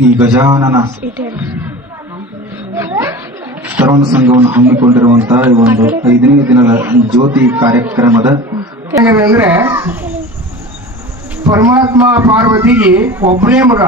ಈ ಗಜಾನನ ತರುಣ ಸಂಘವನ್ನು ಹಮ್ಮಿಕೊಂಡಿರುವಂತಹ ಈ ಒಂದು ಐದನೇ ದಿನದ ಜ್ಯೋತಿ ಕಾರ್ಯಕ್ರಮದ ಅಂದ್ರೆ ಪರಮಾತ್ಮ ಪಾರ್ವತಿಗೆ ಒಬ್ಬನೇ ಮಗ.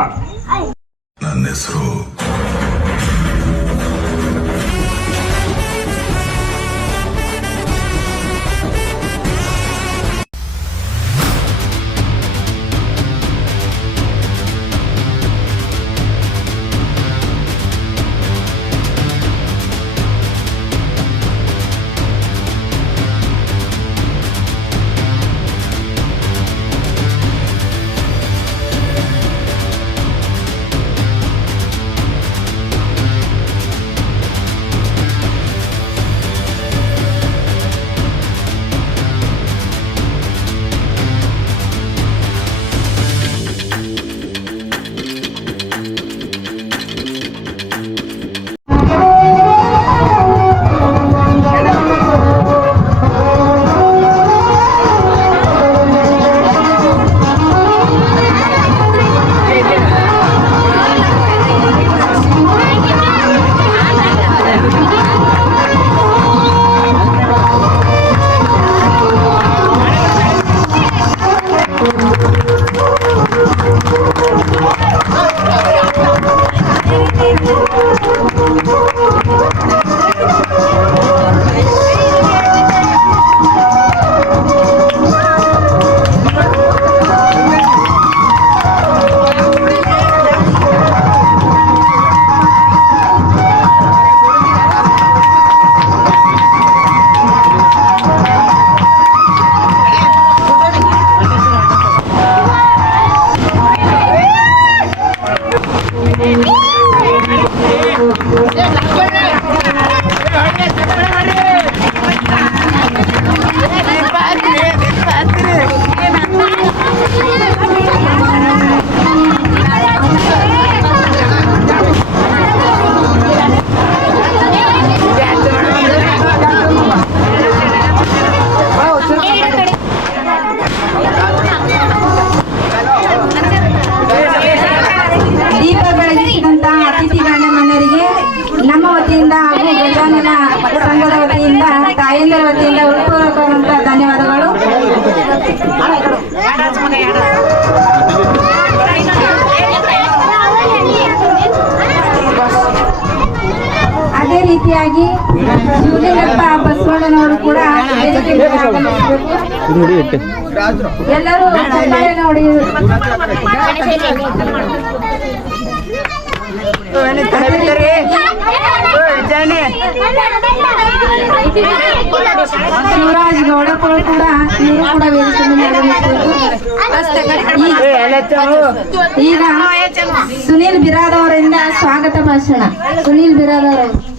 ರೀತಿಯಾಗಿ ಶಿವಲಿಂಗಪ್ಪ ಬಸವಣ್ಣನವರು ಕೂಡ. ಎಲ್ಲರೂ ನೋಡಿ ಶಿವರಾಜ್ ಗೌಡಪ್ಪರು ಕೂಡ ಇವರು ಕೂಡ ಈಗ ಸುನೀಲ್ ಬಿರಾದವರಿಂದ ಸ್ವಾಗತ ಭಾಷಣ ಸುನೀಲ್ ಬಿರಾದ್ ಅವರು ವಿಜ್ಞಾನ ವತಿಯಿಂದ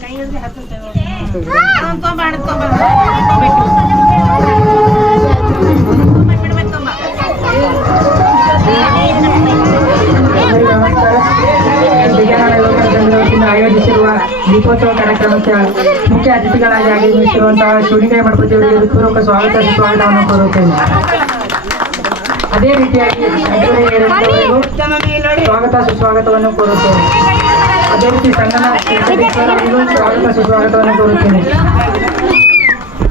ಆಯೋಜಿಸಿರುವ ದೀಪೋತ್ಸವ ಕಾರ್ಯಕ್ರಮಕ್ಕೆ ಮುಖ್ಯ ಅತಿಥಿಗಳಾಗಿ ಆಗಮಿಸಿರುವಂತಹ ಶಿವಲಿಂಗಯ್ಯ ಮಠಪತಿ ಅವರಿಗೆ ಪೂರ್ವಕ ಸ್ವಾಗತ ಸ್ವಾಗತವನ್ನು ಕೋರುತ್ತೇನೆ ಅದೇ ರೀತಿಯಾಗಿ ಸ್ವಾಗತ ಸುಸ್ವಾಗತವನ್ನು ಕೋರುತ್ತೇನೆ. ಅದೇ ರೀತಿ ಅವರಿಗೂ ಸ್ವಾಗತ ಸುಸ್ವಾಗತವನ್ನು ಕೋರುತ್ತೇನೆ.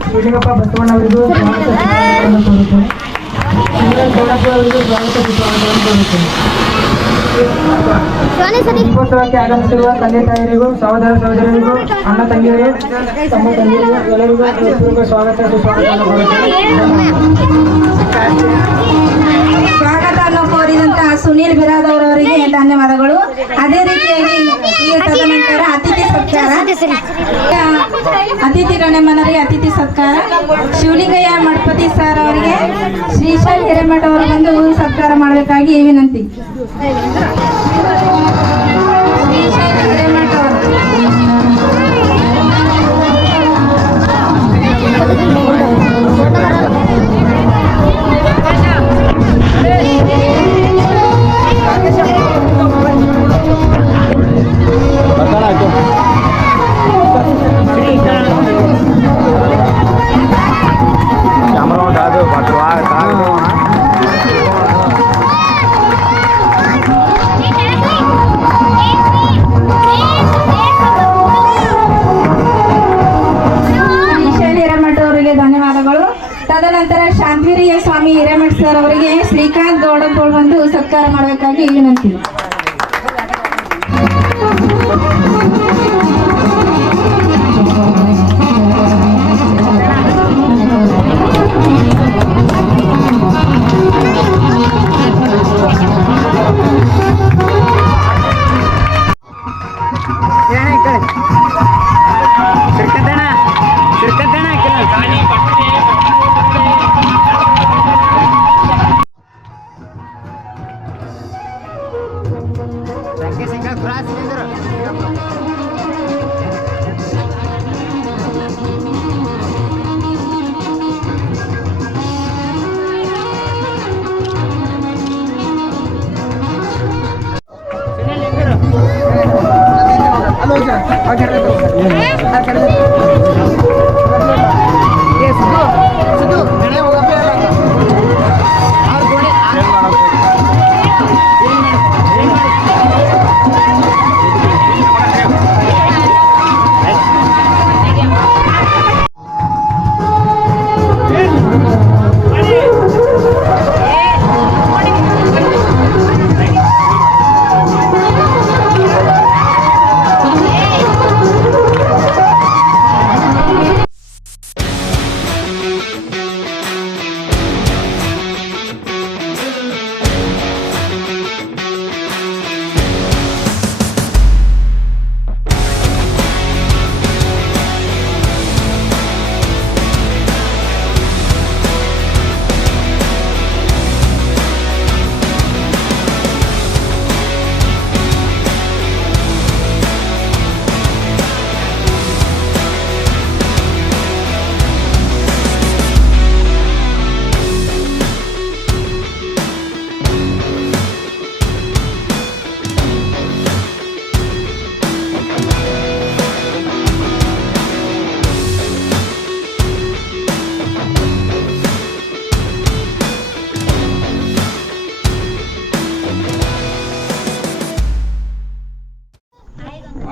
ಶಿವಲಿಂಗಪ್ಪ ಬಸವಣ್ಣವರಿಗೂ ಸ್ವಾಗತ ಸುಸ್ವಾಗತವನ್ನು ಕೋರುತ್ತೇನೆ. ಅವರಿಗೂ ಸ್ವಾಗತ ಸುಸ್ವಾಗತವನ್ನು ಕೋರುತ್ತೇನೆ. ದೀಪೋತ್ಸವಕ್ಕೆ ಆಗಮಿಸಿರುವ ತಂದೆ ತಾಯಿಯರಿಗೂ, ಸಹೋದರ ಸಹೋದರಿಗೂ, ಅಣ್ಣ ತಂಗಿಯರು ತಮ್ಮ ತಂಗಿಯರು ಎಲ್ಲರಿಗೂ ಹೃತ್ಪೂರ್ವಕ ಸ್ವಾಗತ ಸುಸ್ವಾಗತವನ್ನು ಕೋರುತ್ತೇನೆ. ಕೋರಿದಂತಹ ಸುನೀಲ್ ಬಿರಾದವ್ರ ಅವರಿಗೆ ಧನ್ಯವಾದಗಳು. ಅದೇ ರೀತಿಯಾಗಿ ತದನಂತರ ಅತಿಥಿ ಸತ್ಕಾರ. ಅತಿಥಿ ಗಣ್ಯಮನರಿಗೆ ಅತಿಥಿ ಸತ್ಕಾರ. ಶಿವಲಿಂಗಯ್ಯ ಮಠಪತಿ ಸರ್ ಅವರಿಗೆ ಶ್ರೀಶಾ ಹಿರೇಮಠ ಅವರು ಬಂದು ಸತ್ಕಾರ ಮಾಡಬೇಕಾಗಿ ವಿನಂತಿ. ಹಿರೇಮಠ ಅವರು.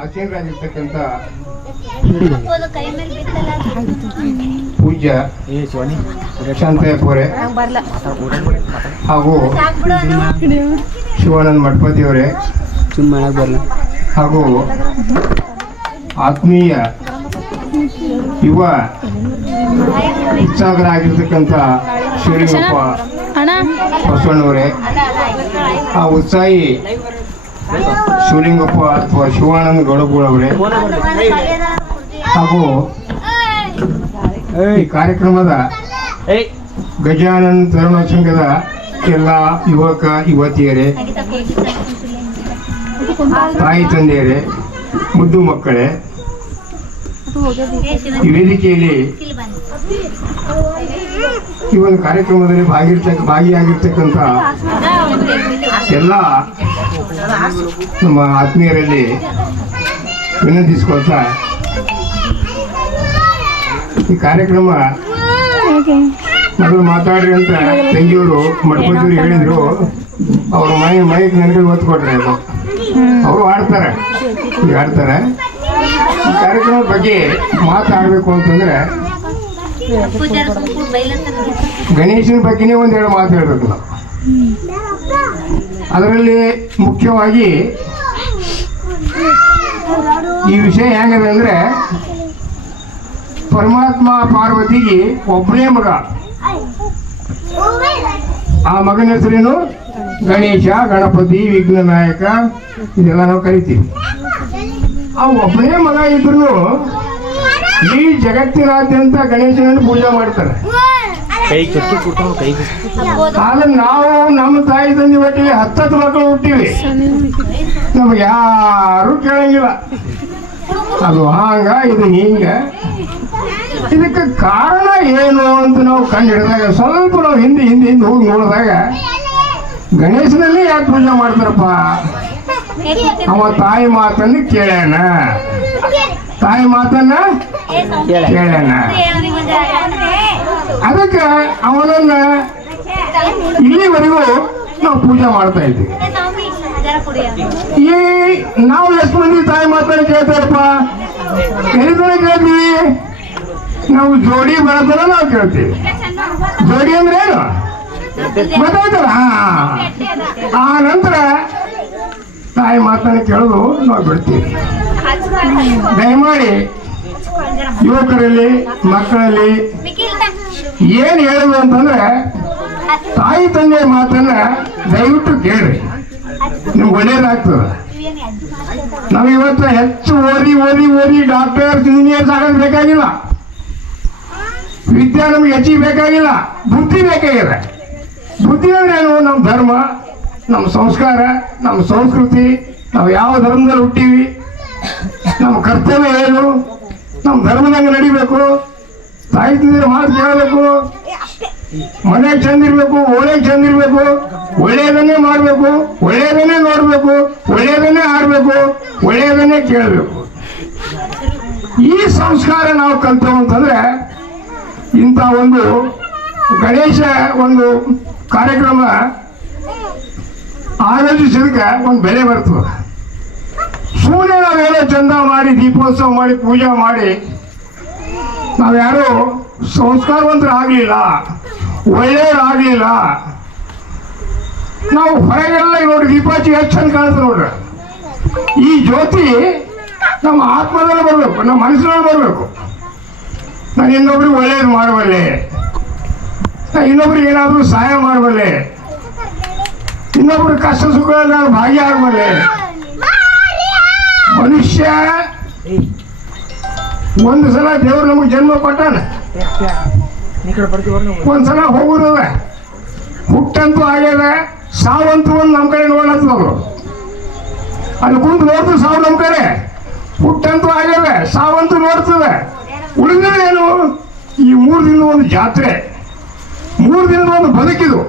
ಆಚರಣೆಯಾಗಿರ್ತಕ್ಕಂಥ ಪೂಜ್ಯ ಶಾಂತಯ್ಯಪುರೆ ಹಾಗೂ ಶಿವಾನಂದ ಮಠಪತಿಯವರೇ ಹಾಗೂ ಆತ್ಮೀಯ ಯುವ ಉತ್ಸಾಹರಾಗಿರ್ತಕ್ಕಂಥ ಶಿವಲಿಂಗಪ್ಪ ಬಸವಣ್ಣವರೇ. ಆ ಉತ್ಸಾಹಿ ಶಿವಲಿಂಗಪ್ಪ ಅಥವಾ ಶಿವಾನಂದ ಗೌಡಗೂಳವರೇ ಹಾಗೂ ಈ ಕಾರ್ಯಕ್ರಮದ ಗಜಾನಂದ ತರುಣ ಸಂಘದ ಎಲ್ಲ ಯುವಕ ಯುವತಿಯರೇ ತಾಯಿ ತಂದೆಯರೇ ಮುದ್ದು ಮಕ್ಕಳೇ ಈ ವೇದಿಕೆಯಲ್ಲಿ ಈ ಒಂದು ಕಾರ್ಯಕ್ರಮದಲ್ಲಿ ಭಾಗಿರ್ತಕ್ಕ ಭಾಗಿಯಾಗಿರ್ತಕ್ಕಂಥ ಎಲ್ಲ ನಮ್ಮ ಆತ್ಮೀಯರಲ್ಲಿ ವಿನಂತಿಸ್ಕೊಳ್ತಾ ಈ ಕಾರ್ಯಕ್ರಮ ಮೊದಲು ಮಾತಾಡ್ರಿ ಅಂತ ತಂಗಿಯವರು ಮಡ್ಪತಿಯವರು ಹೇಳಿದ್ರು. ಅವ್ರ ಮೈ ಮೈಕ್ ನನಗೆ ಒತ್ತು ಕೊಟ್ರೆ ಅದು. ಅವರು ಆಡ್ತಾರೆ ಈಗ ಆಡ್ತಾರೆ ಈ ಕಾರ್ಯಕ್ರಮದ ಬಗ್ಗೆ ಮಾತಾಡಬೇಕು ಅಂತಂದ್ರೆ ಗಣೇಶನ ಬಗ್ಗೆನೇ ಒಂದೆರಡು ಮಾತು ಹೇಳ್ಬೇಕು. ನಾವು ಅದರಲ್ಲಿ ಮುಖ್ಯವಾಗಿ ಈ ವಿಷಯ ಹೇಗಿದೆ ಅಂದರೆ ಪರಮಾತ್ಮ ಪಾರ್ವತಿಗೆ ಒಬ್ಬನೇ ಮಗ. ಆ ಮಗನ ಹೆಸರೇನು? ಗಣೇಶ, ಗಣಪತಿ, ವಿಘ್ನ ನಾಯಕ, ಇದೆಲ್ಲ ನಾವು ಕರಿತೀವಿ. ಆ ಒಬ್ಬನೇ ಮಗ ಇದ್ರು ಈ ಜಗತ್ತಿನಾದ್ಯಂತ ಗಣೇಶನನ್ನು ಪೂಜೆ ಮಾಡ್ತಾರೆ. ಆದ್ರೆ ನಾವು ನಮ್ಮ ತಾಯಿ ತಂದೆ ಒಟ್ಟಿಗೆ ಹತ್ತತ್ತು ಮಕ್ಕಳು ಹುಟ್ಟಿವಿ. ನಮ್ಗೆ ಯಾರು ಕೇಳಂಗಿಲ್ಲ. ಅದು ಹಾಂಗ, ಇದು ಹಿಂಗ. ಇದಕ್ಕೆ ಕಾರಣ ಏನು ಅಂತ ನಾವು ಕಂಡು ಹಿಡಿದಾಗ ಸ್ವಲ್ಪ ನಾವು ಹಿಂದೆ ಹಿಂದೆ ಹಿಂದೆ ಹೋಗಿ ನೋಡಿದಾಗ, ಗಣೇಶನಲ್ಲಿ ಯಾಕೆ ಪೂಜೆ ಮಾಡ್ತಾರಪ್ಪ? ಅವ ತಾಯಿ ಮಾತನ್ನು ಕೇಳ್ಯಾನ. ತಾಯಿ ಮಾತನ್ನ ಕೇಳೋಣ ಅದಕ್ಕೆ ಅವನನ್ನ ಇಲ್ಲಿವರೆಗೂ ನಾವು ಪೂಜೆ ಮಾಡ್ತಾ ಇದ್ದೀವಿ. ಈ ನಾವು ಎಷ್ಟು ಮಂದಿ ತಾಯಿ ಮಾತನ್ನ ಕೇಳ್ತಾರಪ್ಪ? ಕೇಳಿದ್ರೆ ಕೇಳ್ತೀವಿ? ನಾವು ಜೋಡಿ ಬರತನ ನಾವು ಕೇಳ್ತೀವಿ. ಜೋಡಿ ಅಂದ್ರೆ ಏನು? ಗೊತ್ತಾಯ್ತಲ್ಲ? ಆ ನಂತರ ತಾಯಿ ಮಾತನ್ನ ಕೇಳೋದು ನಾವು ಬಿಡ್ತೀವಿ. ದಯಮಾಡಿ ಯುವಕರಲ್ಲಿ, ಮಕ್ಕಳಲ್ಲಿ ಏನ್ ಹೇಳುದು ಅಂತಂದ್ರೆ, ತಾಯಿ ತಂದೆ ಮಾತನ್ನ ದಯವಿಟ್ಟು ಕೇಳ್ರಿ. ನಿಮ್ಗೆ ಒಳ್ಳೇದಾಗ್ತದೆ. ನಾವು ಇವತ್ತು ಹೆಚ್ಚು ಓದಿ ಓದಿ ಓದಿ ಡಾಕ್ಟರ್ ಇಂಜಿನಿಯರ್ಸ್ ಆಗೋದು ಬೇಕಾಗಿಲ್ಲ. ವಿದ್ಯಾ ನಮ್ಗೆ ಹೆಚ್ಚಿಗೆ ಬೇಕಾಗಿಲ್ಲ. ಬುದ್ಧಿ ಬೇಕಾಗಿದೆ ಬುದ್ಧಿ ಅಂದ್ರೆ ಏನು? ನಮ್ಮ ಧರ್ಮ. ನಮ್ಮ ಸಂಸ್ಕಾರ, ನಮ್ಮ ಸಂಸ್ಕೃತಿ, ನಾವು ಯಾವ ಧರ್ಮದಲ್ಲಿ ಹುಟ್ಟೀವಿ, ನಮ್ಮ ಕರ್ತವ್ಯ ಏನು, ನಮ್ಮ ಧರ್ಮದಾಗ ನಡಿಬೇಕು ತಾಯಿ ತಂದಿರ ಮಾತು ಕೇಳಬೇಕು ಮನೆಗೆ ಚಂದ ಒಳ್ಳೆ ಒಳ್ಳೆಗೆ ಇರ್ಬೇಕು ಒಳ್ಳೆಯದನ್ನೇ ಮಾಡಬೇಕು ಒಳ್ಳೆಯದನ್ನೇ ನೋಡಬೇಕು ಒಳ್ಳೆಯದನ್ನೇ ಆಡಬೇಕು ಒಳ್ಳೆಯದನ್ನೇ ಕೇಳಬೇಕು. ಈ ಸಂಸ್ಕಾರ ನಾವು ಕಲ್ತೇವೆ ಅಂತಂದ್ರೆ, ಇಂಥ ಒಂದು ಗಣೇಶ ಒಂದು ಕಾರ್ಯಕ್ರಮ ಆಯೋಜಿಸಿದಕ್ಕೆ ಒಂದು ಬೆಲೆ ಬರ್ತದೆ. ಸುಮ್ಮನೆ ನಾವೇನೋ ಚಂದ ಮಾಡಿ, ದೀಪೋತ್ಸವ ಮಾಡಿ, ಪೂಜೆ ಮಾಡಿ, ನಾವ್ಯಾರು ಸಂಸ್ಕಾರವಂತರಾಗಲಿಲ್ಲ, ಒಳ್ಳೆಯವ್ರಾಗಲಿಲ್ಲ. ನಾವು ಹೊರಗೆಲ್ಲ ನೋಡ್ರಿ ದೀಪಾಚಿ ಎಷ್ಟು ಚಂದ ಕಾಣುತ್ತೆ ನೋಡ್ರಿ. ಈ ಜ್ಯೋತಿ ನಮ್ಮ ಆತ್ಮದಲ್ಲಿ ಬರಬೇಕು, ನಮ್ಮ ಮನಸ್ಸಿನಲ್ಲಿ ಬರಬೇಕು. ನಾನು ಇನ್ನೊಬ್ರಿಗೆ ಒಳ್ಳೇದು ಮಾಡಬಲ್ಲೆ. ನಾನು ಇನ್ನೊಬ್ರಿಗೆ ಏನಾದರೂ ಸಹಾಯ ಮಾಡಬಲ್ಲೆ. ಇನ್ನೊಬ್ರ ಕಷ್ಟ ಸುಖದಲ್ಲಿ ನಾನು ಭಾಗಿಯಾಗಬಲ್ಲೆ ಮನುಷ್ಯ ಒಂದು ಸಲ ದೇವ್ರು ನಮಗೆ ಜನ್ಮ ಕೊಟ್ಟಾನ. ಒಂದ್ಸಲ ಹೋಗುದ. ಹುಟ್ಟಂತೂ ಆಗ್ಯದ ಸಾವಂತೂ ಒಂದು ನಮ್ಮ ಕಡೆ ನೋಡ್ಲತ್ತದ ಅಲ್ಲಿ ಕುಂತು ನೋಡ್ತು ಸಾವು ನಮ್ಮ ಕಡೆ. ಹುಟ್ಟಂತೂ ಆಗ್ಯದ ಸಾವಂತೂ ನೋಡ್ತದೆ. ಉಳಿದೇನು ಈ ಮೂರು ದಿನದ ಒಂದು ಜಾತ್ರೆ. ಮೂರು ದಿನದ ಒಂದು ಬದುಕಿದು.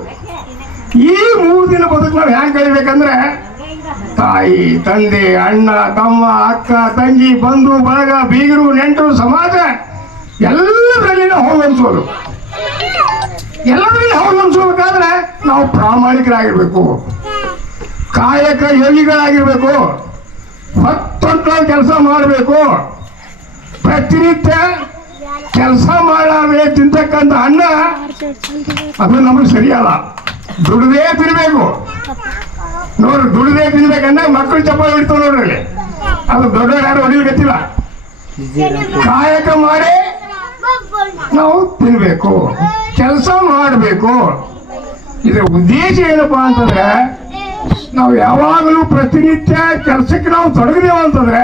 ಮೂರು ದಿನ ಬದುಕು ನಾವು ಹ್ಯಾಂಗ್ ಕಲಿಬೇಕಂದ್ರೆ ತಾಯಿ, ತಂದೆ, ಅಣ್ಣ, ತಮ್ಮ, ಅಕ್ಕ, ತಂಗಿ, ಬಂಧು, ಬಳಗ, ಬೀಗರು, ನೆಂಟರು, ಸಮಾಜ ಎಲ್ಲದರಲ್ಲಿ ನಾವು ಹೊಂದಿಸೋದು ಎಲ್ಲದರಲ್ಲಿ ಹೊಂದಿಸಬೇಕಾದ್ರೆ ನಾವು ಪ್ರಾಮಾಣಿಕರಾಗಿರ್ಬೇಕು. ಕಾಯಕ ಯೋಗಿಗಳಾಗಿರ್ಬೇಕು. ಹೊತ್ತೊಟ್ಟು ಕೆಲಸ ಮಾಡಬೇಕು. ಪ್ರತಿನಿತ್ಯ ಕೆಲಸ ಮಾಡಾದ್ರೆ ತಿಂತಕ್ಕಂಥ ಅಣ್ಣ ಅದು ನಮಗೆ ಸರಿಯಲ್ಲ. ದುಡ್ದೇ ತಿನ್ಬೇಕು. ನೋಡ್ರಿ ದುಡಿದೇ ತಿನ್ಬೇಕಂದ್ರೆ ಮಕ್ಕಳು ಚಪ್ಪಾಳೆ ಬಿಡ್ತು ನೋಡ್ರಿ. ಅದು ದೊಡ್ಡವ್ರು ಯಾರು ಹೊಡಿಲಿಕತ್ತಿಲ್ಲ ಕಾಯಕ ಮಾಡಿ ನಾವು ತಿನ್ಬೇಕು. ಕೆಲಸ ಮಾಡಬೇಕು. ಇದರ ಉದ್ದೇಶ ಏನಪ್ಪಾ ಅಂತಂದ್ರೆ, ನಾವು ಯಾವಾಗಲೂ ಪ್ರತಿನಿತ್ಯ ಕೆಲಸಕ್ಕೆ ನಾವು ತೊಡಗಿದೇವು ಅಂತಂದ್ರೆ,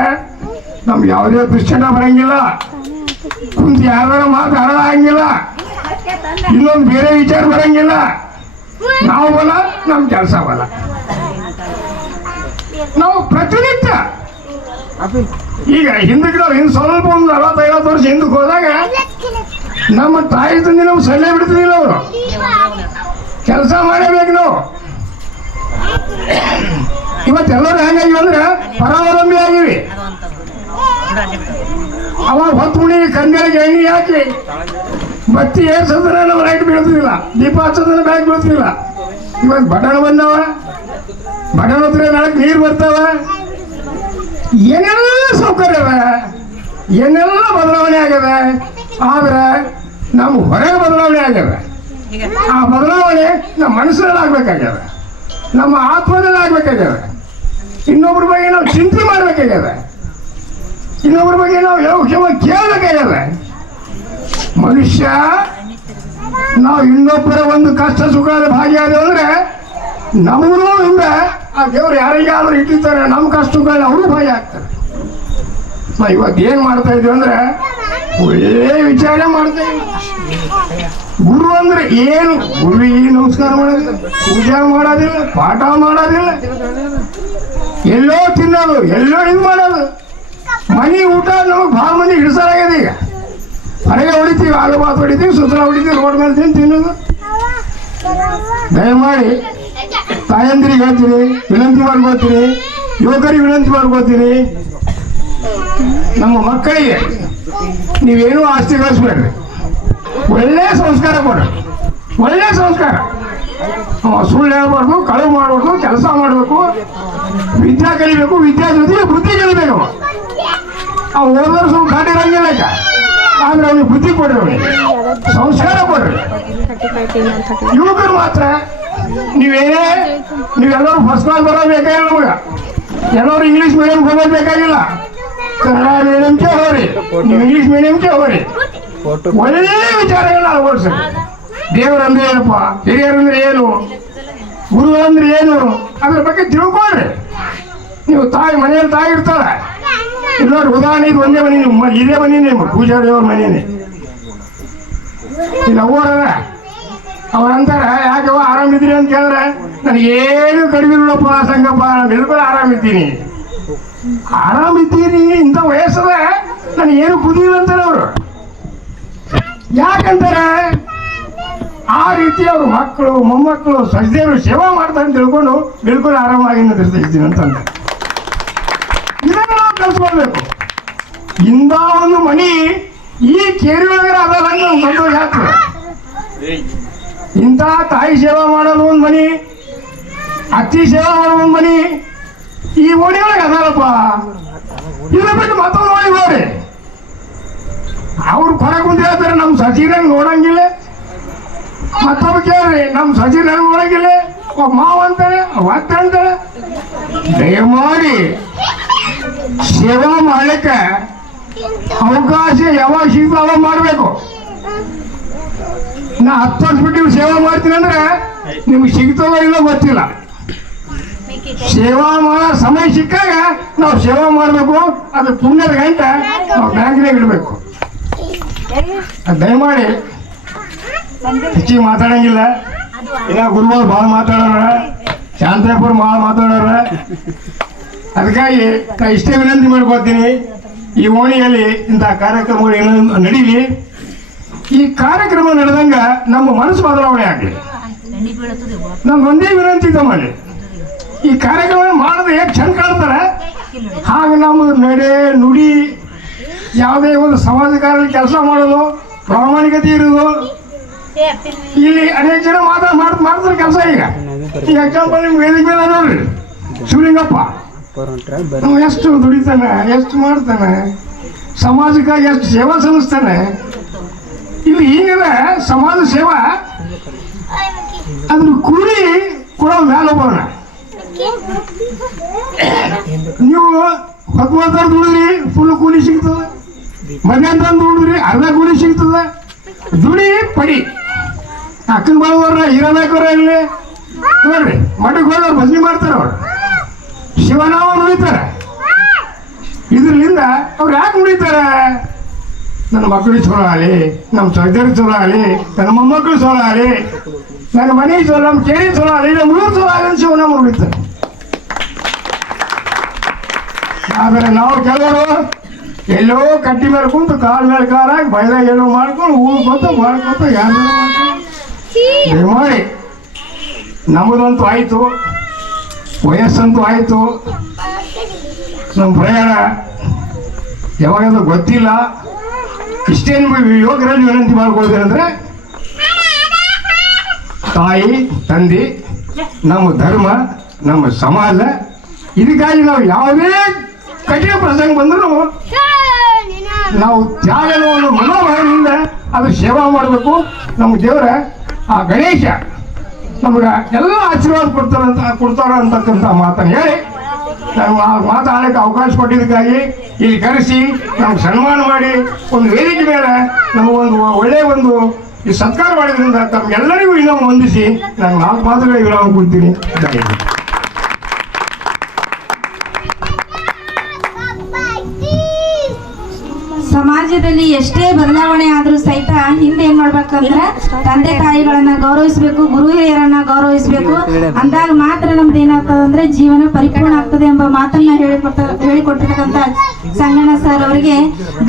ನಮ್ಗೆ ಯಾವುದೇ ದುಶ್ಚಟ ಬರಂಗಿಲ್ಲ. ಕುಂತ ಯಾರ ಮಾತು ಆಗಂಗಿಲ್ಲ ಇನ್ನೊಂದು ಬೇರೆ ವಿಚಾರ ಬರಂಗಿಲ್ಲ. ನಾವು ಹೊಲ, ನಮ್ ಕೆಲಸ ನಾವು ಪ್ರತಿನಿತ್ಯ ಈಗ ಹಿಂದಕ್ಕೆ ಹಿಂದ್ ಸ್ವಲ್ಪ ಒಂದು ಅರವತ್ತೈವತ್ತು ವರ್ಷ ಹಿಂದಕ್ಕೆ ಹೋದಾಗ ನಮ್ಮ ತಾಯಿ ತಂದೆ ನಾವು ಸೊಳ್ಳೆ ಬಿಡ್ತಿದ್ದಿಲ್ಲ ಅವರು. ಕೆಲಸ ಮಾಡಬೇಕು ನಾವು. ಇವತ್ತೆಲ್ಲರೂ ಹೆಂಗಾಗಿ ಅಂದ್ರೆ ಪರಾವಲಂಬಿ ಆಗಿವಿ. ಅವ ಹೊತ್ತು ಮುಡಿ ಕಂದೆಗೆ ಎಣ್ಣೆ ಹಾಕಿ ಬತ್ತಿ ಏರ್ಸಂದ್ರೆ ನಾವು ಲೈಟ್ ಬೀಳ್ತಿಲ್ಲ ದೀಪ ಹಚ್ಚೋದ್ರೆ ಬ್ಯಾಗ್ ಬೀಳ್ತಿಲ್ಲ ಇವಾಗ ಬಟಣ ಬಂದವ ಬಟಣ ಹತ್ರ ನಾಳೆ ನೀರು ಬರ್ತಾವ. ಏನೆಲ್ಲ ಸೌಕರ್ಯ ಏನೆಲ್ಲ ಬದಲಾವಣೆ ಆಗ್ಯದ? ಆದ್ರೆ ನಮ್ಮ ಹೊರಗೆ ಬದಲಾವಣೆ ಆಗ್ಯದ. ಆ ಬದಲಾವಣೆ ನಮ್ಮ ಮನಸ್ಸಿನಲ್ಲಿ ಆಗ್ಬೇಕಾಗ್ಯದ. ನಮ್ಮ ಆತ್ಮದಲ್ಲಿ ಆಗ್ಬೇಕಾಗ್ಯದ. ಇನ್ನೊಬ್ರ ಬಗ್ಗೆ ನಾವು ಚಿಂತೆ ಮಾಡ್ಬೇಕಾಗ್ಯದ. ಇನ್ನೊಬ್ರ ಬಗ್ಗೆ ನಾವು ಯೋಗ್ಯವ ಕೇಳಬೇಕಾಗ್ಯದ. ಮನುಷ್ಯ, ನಾವು ಇನ್ನೊಬ್ಬರ ಒಂದು ಕಷ್ಟ ಸುಖದ ಭಾಗಿಯಾದೆವು ಅಂದ್ರೆ ನಮಗೂ ಹಿಂದೆ ಆ ದೇವ್ರು ಯಾರಿಗಾದ್ರೂ ಇಟ್ಟಿರ್ತಾರೆ, ನಮ್ಮ ಕಷ್ಟ ಸುಖದಲ್ಲಿ ಅವರು ಭಾಗಿ ಆಗ್ತಾರೆ. ನಾವು ಇವತ್ತು ಏನು ಮಾಡ್ತಾ ಇದ್ದೀವಿ ಅಂದ್ರೆ, ಒಳ್ಳೆ ವಿಚಾರ ಮಾಡ್ತಾ ಗುರು ಅಂದ್ರೆ ಏನು? ಗುರುವಿಗೆ ನಮಸ್ಕಾರ ಮಾಡೋದಿಲ್ಲ, ಪೂಜೆ ಮಾಡೋದಿಲ್ಲ, ಪಾಠ ಮಾಡೋದಿಲ್ಲ. ಎಲ್ಲೋ ತಿನ್ನೋದು, ಎಲ್ಲೋ ಇದು ಮಾಡೋದು. ಮನೆ ಊಟ ನಮಗೆ ಭಾಳ ಮಂದಿ ಹಿಡಿಸಲಾಗಿದೆ ಈಗ. ಹೊರಗೆ ಹೊಡಿತೀವಿ ಆಲು ಬಾತ್ ಹೊಡಿತೀವಿ, ಸುತ್ತಲ ಹೊಡಿತೀವಿ ರೋಡ್ ಮೇಲೆ ತಿಂದು ತಿನ್ನೋದು. ದಯಮಾಡಿ ತಾಯಂದಿರಿಗೆ ಹೇಳ್ತೀರಿ ವಿನಂತಿ ಮಾಡ್ಕೋತೀರಿ ಯುವಕರಿಗೆ ವಿನಂತಿ ಮಾಡ್ಕೋತೀರಿ ನಮ್ಮ ಮಕ್ಕಳಿಗೆ ನೀವೇನು ಆಸ್ತಿ ಗಳಿಸ್ಬೇಡ್ರಿ ಒಳ್ಳೆ ಸಂಸ್ಕಾರ ಕೊಡ್ರಿ. ಒಳ್ಳೆ ಸಂಸ್ಕಾರ. ಸುಳ್ಳು ಹೇಳ್ಬಾರ್ದು, ಕಳುವು ಮಾಡ್ಬಾರ್ದು, ಕೆಲಸ ಮಾಡಬೇಕು. ವಿದ್ಯಾ ಕಲಿಬೇಕು, ವಿದ್ಯಾ ಜೊತೆಗೆ ಬುದ್ಧಿ ಕಲಿಬೇಕು. ಅವ ಓದೋರು ಕಾಟಿರಂಗಿಲ್ಲ ಆದ್ರೆ ಅವ್ನಿಗೆ ಬುದ್ಧಿ ಕೊಡ್ರಿ ಅವ್ರಿಗೆ ಸಂಸ್ಕಾರ ಕೊಡ್ರಿ. ಯುವಕರು ಮಾತ್ರ ನೀವೇನೇ ನೀವೆಲ್ಲರೂ ಫಸ್ಟ್ ಕ್ಲಾಸ್ ಬರೋದು ಬೇಕಾಗಿಲ್ಲ ನಮಗ. ಎಲ್ಲರೂ ಇಂಗ್ಲೀಷ್ ಮೀಡಿಯಂ ಹೋಗೋದು ಬೇಕಾಗಿಲ್ಲ. ಕನ್ನಡ ಮೀಡಿಯಂಗೆ ಹೋಗ್ರಿ. ನೀವು ಇಂಗ್ಲೀಷ್ ಮೀಡಿಯಂಗೆ ಹೋಗ್ರಿ. ಒಳ್ಳೆ ವಿಚಾರಗಳನ್ನ ಅಳವಡಿಸ್ರಿ. ದೇವರಂದ್ರೆ ಏನಪ್ಪ? ಹಿರಿಯರಂದ್ರೆ ಏನು? ಗುರುಗಳಂದ್ರೆ ಏನು? ಅದ್ರ ಬಗ್ಗೆ ತಿಳ್ಕೊಳ್ರಿ. ನೀವು ತಾಯಿ ಮನೆಯಲ್ಲಿ ತಾಯಿ ಇರ್ತಾಳೆ. ಇನ್ನೊಂದು ಉದಾಹರಣೆ ಇದು ಒಂದೇ ಮನೆ ನಿಮ್ಮ ಇದೇ ಮನೆ ನಿಮ್ಮ ಪೂಜಾರಿ ಅವ್ರ ಮನೇನೆ ಇಲ್ಲ ಓಡದ ಅವರಂತಾರ ಯಾಕವ ಆರಾಮಿದ್ದೀರಿ ಅಂತ ಕೇಳಿದ್ರೆ, ನನಗೇನು ಕಡಿಮೆ ಇಲ್ಲಪ್ಪ, ಸಂಗಪ್ಪ, ನಾನು ಬಿಲ್ಕುಲ್ ಆರಾಮಿದ್ದೀನಿ ಆರಾಮಿದ್ದೀನಿ ಇಂಥ ವಯಸ್ಸದ ಏನು ಕುದಿಲ್ಲ ಅಂತಾರೆ ಅವರು. ಯಾಕಂತಾರೆ? ಆ ರೀತಿ ಅವ್ರ ಮಕ್ಕಳು, ಮೊಮ್ಮಕ್ಕಳು, ಸಜ್ಜೆಯರು ಸೇವಾ ಮಾಡ್ತಾರೆ ಅಂತ ತಿಳ್ಕೊಂಡು ಬಿಲ್ಕುಲ್ ಆರಾಮಾಗಿ ನಿರ್ತಿಸ್ತೀನಿ ಅಂತಂದ್ರೆ ಕಲ್ಸ್ಕೊಳ್ಬೇಕು ಇಂಥ ಒಂದು ಮನಿ ಈ ಕೇರಿ ಒಳಗಡೆ ಅದಲ್ಲ ಸಂತೋಷ ಆಗ್ತದೆ ಇಂಥ ತಾಯಿ ಸೇವಾ ಮಾಡೋದು ಒಂದು ಮನಿ ಅತ್ತಿ ಸೇವಾ ಮಾಡೋ ಒಂದು ಮನಿ ಈ ಓಣಿ ಒಳಗೆ ಅದಲ್ಲಪ್ಪ. ಬಿಟ್ಟು ಮತ್ತೊಂದು ಓಣಿ ಹೋಗ್ರಿ ಅವ್ರು ಕುಂತ ಹೇಳ್ತಾರೆ, ನಮ್ಮ ಸಚಿರಂಗ್ ನೋಡಂಗಿಲ್ಲ. ಮತ್ತೊಬ್ಬ ಕೇಳ್ರಿ, ನಮ್ಮ ಸಚಿರಂಗ್ ನೋಡಂಗಿಲ್ಲ. ಮಾವ ಅಂತಾರೆ, ಒಬ್ಬ ಅಂತಾರೆ. ದಯಮಾಡಿ ಸೇವಾ ಮಾಡಲಿಕ್ಕೆ ಅವಕಾಶ ಯಾವಾಗ ಸಿಗ್ತಾವ ಮಾಡಬೇಕು? ನಾ ಹತ್ತು ವರ್ಷ ಬಿಟ್ಟು ನೀವು ಸೇವಾ ಮಾಡ್ತೀನಿ ಅಂದ್ರೆ ನಿಮ್ಗೆ ಸಿಗ್ತವ ಇಲ್ಲೋ ಗೊತ್ತಿಲ್ಲ. ಸೇವಾ ಮಾಡೋ ಸಮಯ ಸಿಕ್ಕಾಗ ನಾವು ಸೇವಾ ಮಾಡಬೇಕು. ಅದು ಪುಣ್ಯದ ಗಂಟೆ ನಾವು ಬ್ಯಾಂಕ್ನಾಗ ಇಡಬೇಕು. ದಯಮಾಡಿ ಹೆಚ್ಚಿಗೆ ಮಾತಾಡಂಗಿಲ್ಲ. ಇಲ್ಲ ಗುರುಗಳು ಭಾಳ ಮಾತಾಡೋರ. ಶಾಂತೇಪುರ ಭಾಳ ಮಾತಾಡೋರ. ಅದಕ್ಕಾಗಿ ನಾ ಇಷ್ಟೇ ವಿನಂತಿ ಮಾಡ್ಕೊತೀನಿ ಈ ಓಣಿಯಲ್ಲಿ ಇಂಥ ಕಾರ್ಯಕ್ರಮಗಳು ಏನೋ ನಡೀಲಿ. ಈ ಕಾರ್ಯಕ್ರಮ ನಡೆದಂಗ ನಮ್ಮ ಮನಸ್ಸು ಬದಲಾವಣೆ ಆಗಲಿ. ನಮ್ಗೊಂದೇ ಒಂದೇ ವಿನಂತಿ ಮಾಡಿ ಈ ಕಾರ್ಯಕ್ರಮ ಮಾಡಿದ್ರೆ ಹೇಗೆ ಚಂದ ಕಾಣ್ತಾರೆ ಹಾಗೆ ನಮ್ಮ ನಡೆ, ನುಡಿ, ಯಾವುದೇ ಒಂದು ಸಮಾಜ ಕಾರ್ಯ ಕೆಲಸ ಮಾಡೋದು, ಪ್ರಾಮಾಣಿಕತೆ ಇರೋದು ಇಲ್ಲಿ ಅನೇಕ ಜನ ಮಾತಾ ಮಾಡಿದ್ರೆ ಮಾಡ್ತಾರೆ ಕೆಲಸ ಈಗ. ಈಗ ಎಕ್ಸಾಂಪಲ್ ನಿಮ್ಗೆ ವೇದಿಕೆ ಮೇಲೆ ನೋಡ್ರಿ. ಶಿವಲಿಂಗಪ್ಪ. ಎಷ್ಟು ದುಡಿತಾನೆ, ಎಷ್ಟು ಮಾಡ್ತಾನೆ, ಸಮಾಜಕ್ಕಾಗಿ ಎಷ್ಟು ಸೇವಾ ಸಲ್ಲಿಸ್ತಾನೆ? ಇಲ್ಲಿ ಈಗೆಲ್ಲ ಸಮಾಜ ಸೇವಾ ಅದ್ರ ಕೂಲಿ ಕೊಡೋ ಮ್ಯಾಲೊಬ್ಬವನ ನೀವು ಭಗವಂತ ದುಡಿದ್ರಿ ಫುಲ್ ಕೂಲಿ ಸಿಗ್ತದೆ. ಮಧ್ಯಾಹ್ನ ದುಡಿದ್ರಿ, ಅರ್ಧ ಕೂಲಿ ಸಿಗ್ತದೆ. ದುಡಿ, ಪಡಿ. ಅಕ್ಕನ ಬಾಳವ್ರ ಹಿರನಾಯ್ಕವ್ರ ಇಲ್ಲಿ ನೋಡ್ರಿ ಮಠಕ್ಕೆ ಹೋದವ್ರು ಭಜನೆ ಮಾಡ್ತಾರೆ ಅವ್ರು ಶಿವನಾಮ ನುಡಿತಾರೆ. ಇದರಿಂದ ಅವ್ರು ಯಾಕೆ ನುಡಿತಾರೆ? ನನ್ನ ಮಕ್ಕಳು ಚಲೋ ಆಗಲಿ ನಮ್ಮ ಸಹೋದರಿ ಚಲೋ ಆಗಲಿ ನನ್ನ ಮೊಮ್ಮಕ್ಕಳು ಚಲೋ ಆಗಲಿ ನನ್ನ ಮನೆ ಚಲೋ ನಮ್ಮ ಕೇಳಿ ಚಲೋ ಆಗಲಿ ನಮ್ಮ ಊರು ಚಲೋ ಆಗಲಿ ಶಿವನಾಮ ನುಡಿತಾರೆ. ಆದರೆ ನಾವು ಕೆಲವರು ಎಲ್ಲೋ ಕಟ್ಟಿ ಮೇಲೆ ಕುಂತು ಕಾಲ್ ಮೇಲೆ ಕಾಲಾಗಿ ಬೈದಾಗ ಏನೋ ಮಾಡ್ಕೊಂಡು ಹೂ ಬಂತು ಮಾಡ್ಕೊತ ಯಾರು ದಯಮಾಡಿ ನಮ್ಮದಂತೂ ಆಯಿತು. ವಯಸ್ಸಂತೂ ಆಯಿತು. ನಮ್ಮ ಪ್ರಯಾಣ ಯಾವಾಗಂದ್ರೆ ಗೊತ್ತಿಲ್ಲ. ಇಷ್ಟೇ ನಿಮಗೆ ಯುವಕರಲ್ಲಿ ವಿನಂತಿ ಮಾಡ್ಕೊಳ್ತೀರಂದ್ರೆ ಅಂದರೆ, ತಾಯಿ, ತಂದೆ, ನಮ್ಮ ಧರ್ಮ, ನಮ್ಮ ಸಮಾಜ, ಇದಕ್ಕಾಗಿ ನಾವು ಯಾವುದೇ ಕಠಿಣ ಪ್ರಸಂಗ ಬಂದರೂ ನಾವು ತ್ಯಾಗದ ಒಂದು ಮನೋಭಾವದಿಂದ ಅದು ಸೇವಾ ಮಾಡಬೇಕು. ನಮ್ಮ ದೇವರ, ಆ ಗಣೇಶ ನಮ್ಗೆ ಎಲ್ಲ ಆಶೀರ್ವಾದ ಕೊಡ್ತಾರಂತ ಕೊಡ್ತಾರ ಅಂತಕ್ಕಂಥ ಮಾತನ್ನು ಹೇಳಿ, ನಾವು ಆ ಮಾತಾಡಕ್ಕೆ ಅವಕಾಶ ಕೊಟ್ಟಿದ್ದಕ್ಕಾಗಿ ಇಲ್ಲಿ ಕರೆಸಿ ನಮ್ಗೆ ಸನ್ಮಾನ ಮಾಡಿ, ಒಂದು ವೇದಿಕೆ ಮೇಲೆ ನಮಗೊಂದು ಒಳ್ಳೆಯ ಒಂದು ಈ ಸತ್ಕಾರ ಮಾಡಿದ್ರಿಂದ ತಮ್ಗೆಲ್ಲರಿಗೂ ಇನ್ನೊಂದು ಹೊಂದಿಸಿ ನಾನು ನಾಲ್ಕು ಮಾತುಗಳಿಗೆ ವಿರಾಮ ಕೊಡ್ತೀನಿ. ಸಮಾಜದಲ್ಲಿ ಎಷ್ಟೇ ಬದಲಾವಣೆ ಆದ್ರೂ ಸಹಿತ ಹಿಂದೆ ಏನ್ ಮಾಡ್ಬೇಕಂದ್ರೆ ತಂದೆ ತಾಯಿಗಳನ್ನ ಗೌರವಿಸಬೇಕು, ಗುರು ಹಿರಿಯರನ್ನ ಗೌರವಿಸಬೇಕು. ಅಂದಾಗ ಮಾತ್ರ ನಮ್ದು ಏನಾಗ್ತದೆ ಅಂದ್ರೆ ಜೀವನ ಪರಿಪೂರ್ಣ ಆಗ್ತದೆ ಎಂಬ ಮಾತನ್ನ ಹೇಳಿಕೊಟ್ಟ ಹೇಳಿಕೊಟ್ಟಿರ್ತಕ್ಕಂಥ ಸಂಗಣ್ಣ ಸರ್ ಅವರಿಗೆ